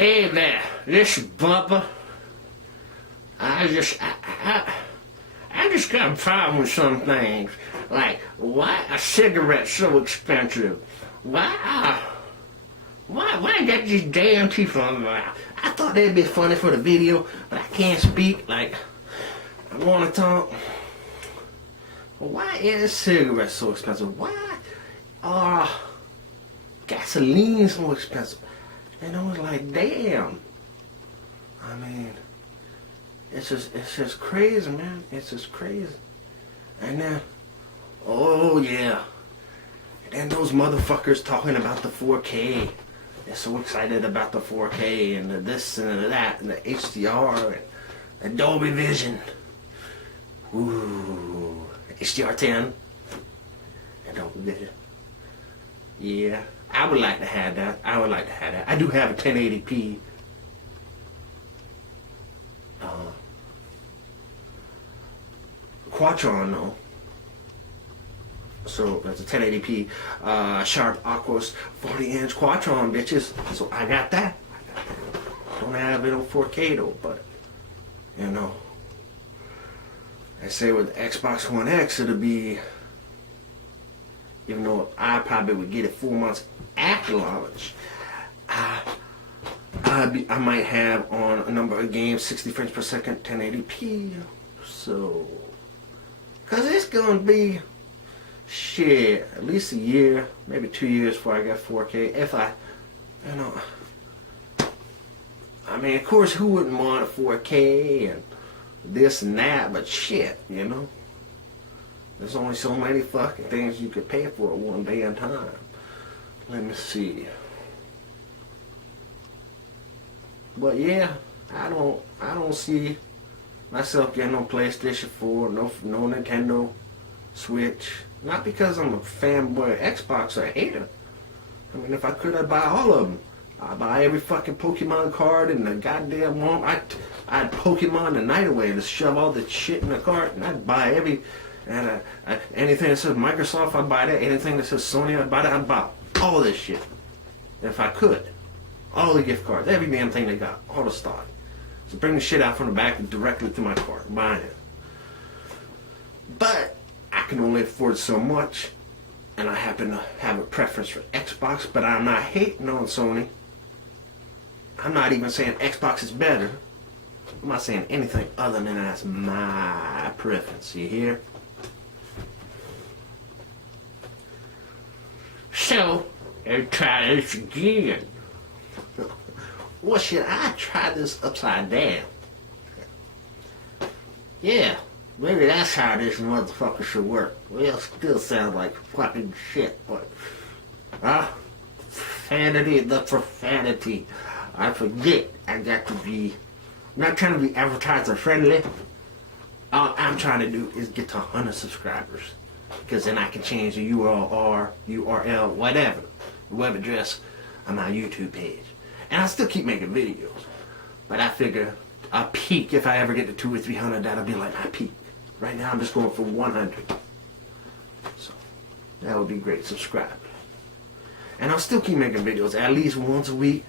Hey there, this is Bubba. I just got a problem with some things. Like, why are cigarettes so expensive? Why got these damn teeth on my mouth? I thought that'd be funny for the video, but I can't speak. Like, I want to talk. Why is cigarettes so expensive? Why are gasoline so expensive? And I was like, damn. I mean, it's just crazy, man. It's just crazy. And then, oh yeah. And then those motherfuckers talking about the 4K. They're so excited about the 4K and the this and the that and the HDR and the Dolby Vision. Ooh, HDR10 and Dolby Vision. Yeah, I would like to have that. I do have a 1080p. Quadron though. So that's a 1080p Sharp Aquos 40-inch Quadron, bitches. So I got that. Don't have it on 4K though, but you know. I say with the Xbox One X it'll be, even though I probably would get it 4 months after launch, I might have on a number of games 60 frames per second 1080p. So, cause it's gonna be shit at least a year, maybe 2 years before I got 4K. If I, you know, I mean, of course, who wouldn't want a 4K and this and that? But shit, you know. There's only so many fucking things you could pay for at one damn time. Let me see. But yeah, I don't see myself getting no PlayStation 4, no Nintendo Switch. Not because I'm a fanboy of Xbox or a hater. I mean, if I could, I'd buy all of them. I'd buy every fucking Pokemon card in the goddamn one. I'd Pokemon the night away and just shove all the shit in the cart, and I'd buy every. And anything that says Microsoft, I'd buy that. Anything that says Sony, I'd buy that. I'd buy all this shit. If I could. All the gift cards. Every damn thing they got. All the stock. So bring the shit out from the back and directly to my cart. Buying it. But I can only afford so much. And I happen to have a preference for Xbox. But I'm not hating on Sony. I'm not even saying Xbox is better. I'm not saying anything other than that's my preference. You hear? So, let's try this again. Well, should I try this upside down? Yeah, maybe that's how this motherfucker should work. Well, it still sounds like fucking shit, but... profanity, the profanity. I forget I got to be... I'm not trying to be advertiser friendly. All I'm trying to do is get to 100 subscribers. Because then I can change the URL, whatever, the web address on my YouTube page. And I still keep making videos. But I figure I'll peak if I ever get to 200 or 300. That'll be like my peak. Right now I'm just going for 100. So that would be great. Subscribe. And I'll still keep making videos at least once a week.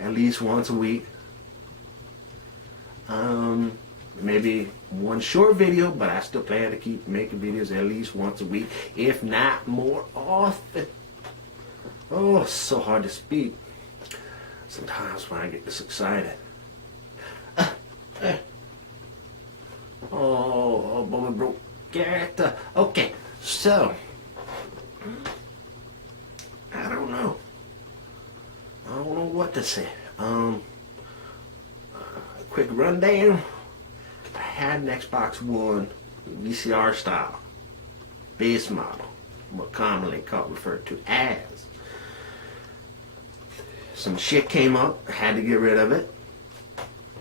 At least once a week. Maybe one short video, but I still plan to keep making videos at least once a week, if not more often. Oh, it's so hard to speak. Sometimes when I get this excited. Oh, Bubba broke character. Okay, so I don't know. I don't know what to say. A quick rundown. I had an Xbox One VCR style base model, more commonly referred to as. Some shit came up, I had to get rid of it.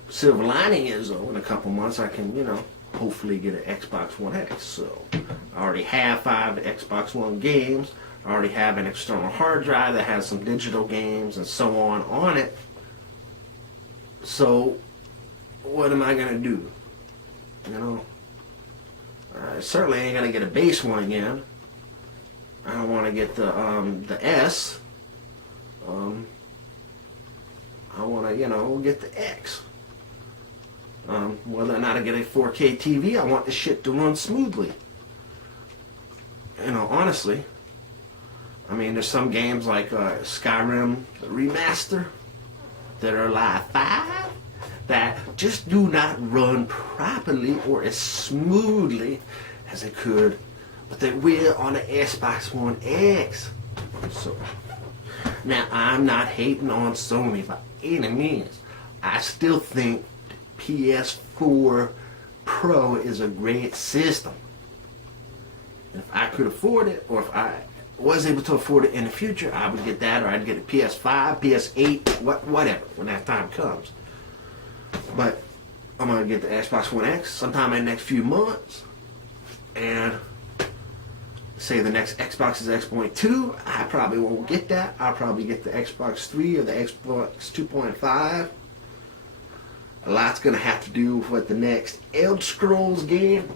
Silver lining is though, in a couple months I can, you know, hopefully get an Xbox One X. So I already have 5 Xbox One games. I already have an external hard drive that has some digital games and so on it. So what am I gonna do? You know, I certainly ain't gonna get a base one again. I don't want to get the S. I get the X. Whether or not I get a 4K TV, I want the shit to run smoothly. Honestly, there's some games like Skyrim the remaster that are Live 5 that just do not run properly or as smoothly as they could, but they will on the Xbox One X. So, now I'm not hating on Sony by any means. I still think PS4 Pro is a great system. If I could afford it, or if I was able to afford it in the future, I would get that, or I'd get a PS5, PS8, whatever, when that time comes. But I'm going to get the Xbox One X sometime in the next few months, and say the next Xbox is X.2, I probably won't get that. I'll probably get the Xbox 3 or the Xbox 2.5. A lot's going to have to do with what the next Elder Scrolls game,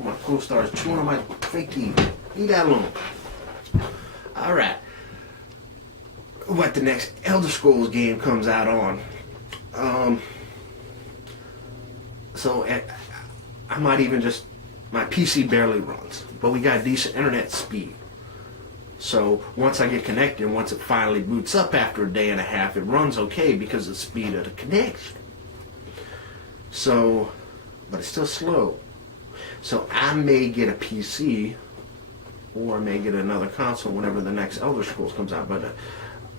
my co-star is chewing on my fake teeth. Leave that alone. Alright. What the next Elder Scrolls game comes out on. So I might even just, my PC barely runs, but we got decent internet speed. So once I get connected, once it finally boots up after a day and a half, it runs okay because of the speed of the connection. So, but it's still slow. So I may get a PC, or I may get another console whenever the next Elder Scrolls comes out. But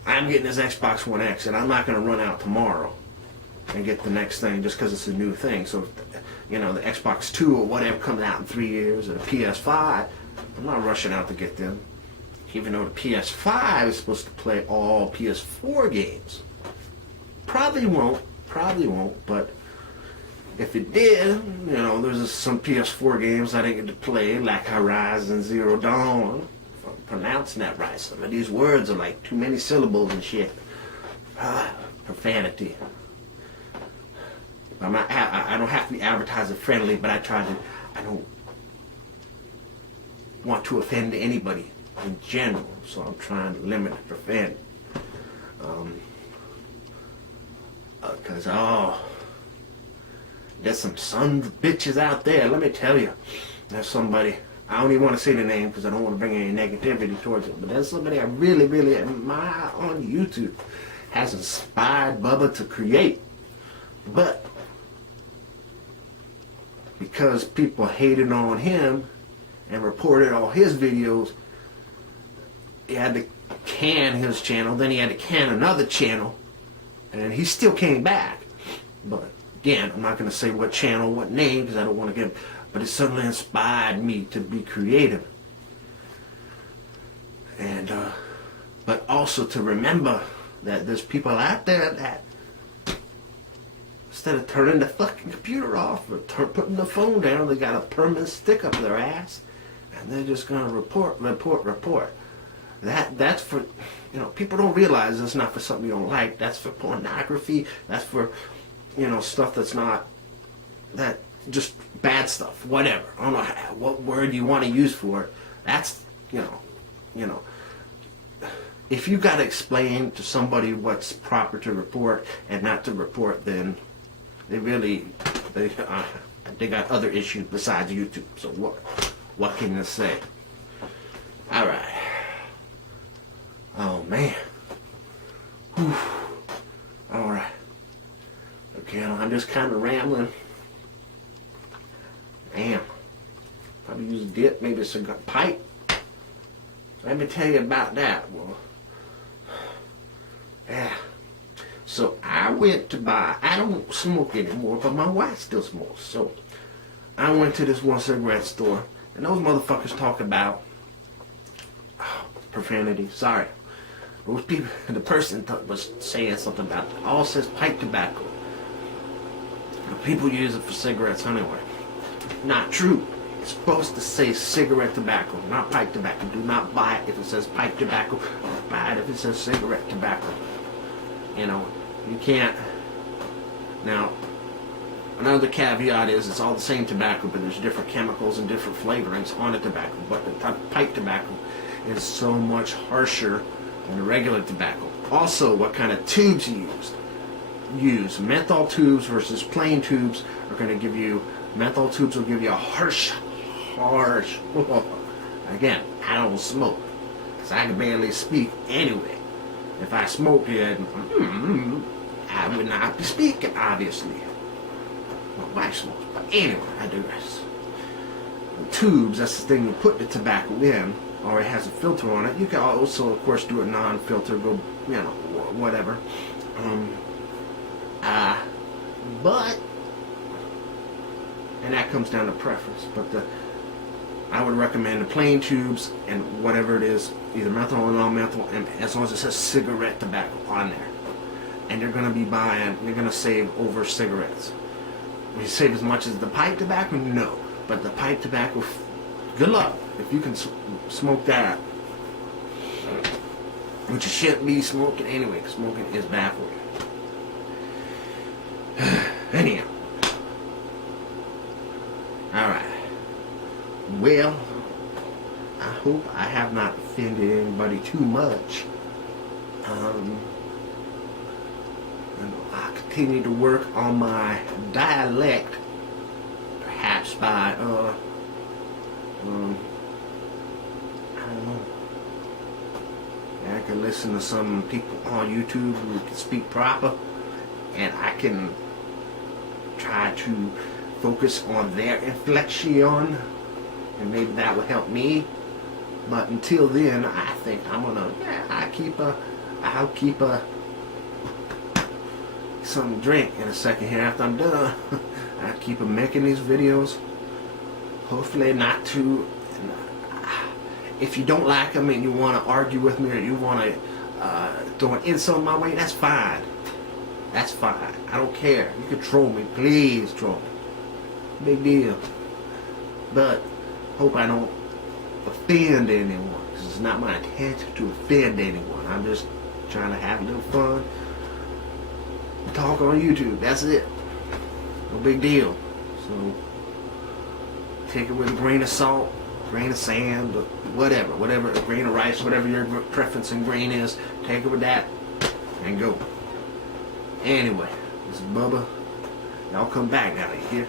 I'm getting this Xbox One X, and I'm not going to run out tomorrow and get the next thing just because it's a new thing. So, the Xbox 2 or whatever comes out in 3 years, or the PS5, I'm not rushing out to get them. Even though the PS5 is supposed to play all PS4 games. Probably won't, but if it did, there's some PS4 games I didn't get to play, like Horizon Zero Dawn. If I'm pronouncing that right, some of these words are like too many syllables and shit. Profanity. I don't have to be advertiser friendly, but I don't want to offend anybody in general, so I'm trying to limit the profanity. Because, there's some sons of bitches out there, let me tell you. There's somebody, I don't even want to say the name because I don't want to bring any negativity towards it, but there's somebody I really, really admire on YouTube. Has inspired Bubba to create. But, because people hated on him and reported all his videos, he had to can his channel, then he had to can another channel, and he still came back. But again, I'm not going to say what channel, what name, because I don't want to get, but it certainly inspired me to be creative. And, but also to remember that there's people out there that, instead of turning the fucking computer off or putting the phone down, they got a permanent stick up their ass, and they're just going to report. That's for, people don't realize it's not for something you don't like. That's for pornography. That's for, stuff that's not, that just bad stuff, whatever. I don't know what word you want to use for it. That's, if you got to explain to somebody what's proper to report and not to report, then they got other issues besides YouTube. So what can you say? All right. Oh, man. Whew. All right. Okay, I'm just kind of rambling. Damn. Probably use a dip, maybe a cigar pipe. Let me tell you about that. Well, yeah. So I went to buy, I don't smoke anymore, but my wife still smokes. So I went to this one cigarette store, and those motherfuckers talk about profanity. Sorry. Those people, the person was saying something about it. All says pipe tobacco. People use it for cigarettes anyway. Not true. It's supposed to say cigarette tobacco, not pipe tobacco. Do not buy it if it says pipe tobacco, or buy it if it says cigarette tobacco. You can't. Now, another caveat is it's all the same tobacco, but there's different chemicals and different flavorings on the tobacco. But the pipe tobacco is so much harsher than the regular tobacco. Also, what kind of tubes you use. Menthol tubes versus plain tubes are going to give you, menthol tubes will give you a harsh, again, I don't smoke, because I can barely speak anyway. If I smoked it, I would not be speaking, obviously. My wife smokes, but anyway, I do this. Tubes, that's the thing you put the tobacco in, or it has a filter on it. You can also, of course, do a non-filter, go, whatever. But, and that comes down to preference, but I would recommend the plain tubes and whatever it is, either menthol or non-menthol, and as long as it says cigarette tobacco on there. And you're going to be buying, you're going to save over cigarettes. Will you save as much as the pipe tobacco? No. But the pipe tobacco, good luck if you can smoke that. Which you shouldn't be smoking anyway, because smoking is bad for you. Anyhow. Alright. Well, I hope I have not offended anybody too much. And I continue to work on my dialect, perhaps by, I don't know. I can listen to some people on YouTube who can speak proper, and I can try to focus on their inflection, and maybe that will help me. But until then, I think I'm gonna, I'll keep some drink in a second here after I'm done. I keep making these videos. Hopefully not too. If you don't like them and you want to argue with me, or you want to throw an insult my way, that's fine. That's fine. I don't care. You can troll me. Please troll me. Big deal. But hope I don't offend anyone, because it's not my intention to offend anyone. I'm just trying to have a little fun. Talk on YouTube. That's it. No big deal. So take it with a grain of salt, grain of sand, or whatever, a grain of rice, whatever your preference in grain is. Take it with that and go. Anyway, this is Bubba. Y'all come back now, you hear?